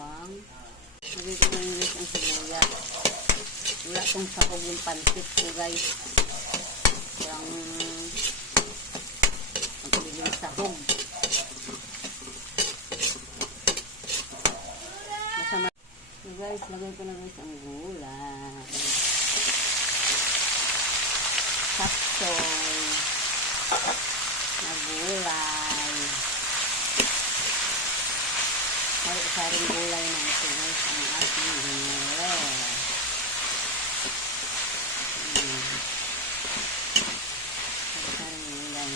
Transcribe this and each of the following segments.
bawang. Ko na yung guys ang sibuyas. Wala tong sakog yung pansit ko guys. Yung magbiling sahog. Masama. So guys, lagay ko na guys ang gulay. Saksoy. Na gulay. Sari-saring gulay na ito guys ang ating ginole. Hmm. Sari-saring gulay.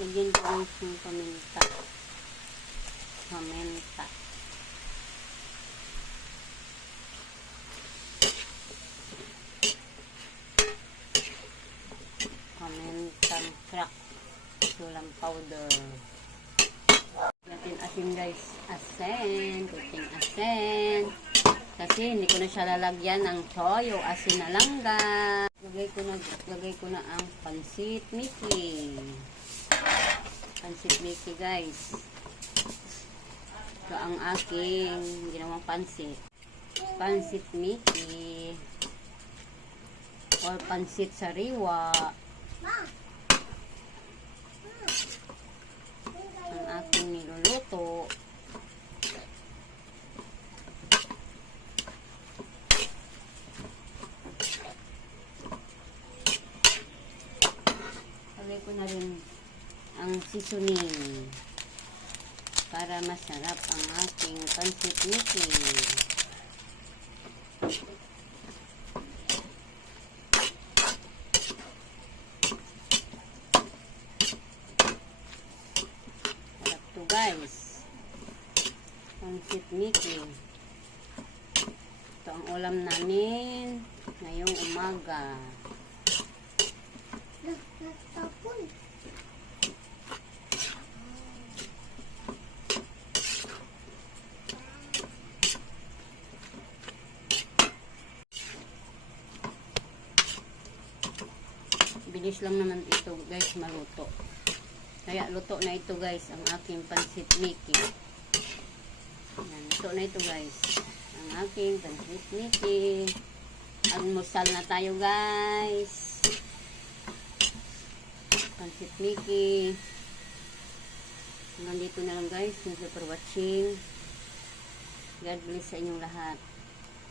Lagyan ko yung paminta. Paminta. Pamintang crack. Sulang powder. Natin asin guys. Asin. Kuting asin. Kasi hindi ko na siya lalagyan ng toyo. Asin na lang guys. Lagay ko na, lagay ko na ang pansit Mickey. Pansit Mickey guys. Ito ang aking ginawang pansit. Pansit Mickey. Or pansit sariwa. Ang aking niluluto. Lagay ko na rin ang seasoning para masarap ang ating pansit Mickey. Guys. Pansit Mickey. Ito ang ulam namin ngayong umaga. Bilis lang naman ito guys maluto. Kaya luto na ito guys ang aking pansit Mickey. Yan, luto na ito guys. Ang aking pansit Mickey. Almusal na tayo guys. Pansit Mickey. Nandito na lang guys. Thank you for watching. God bless sa inyong lahat.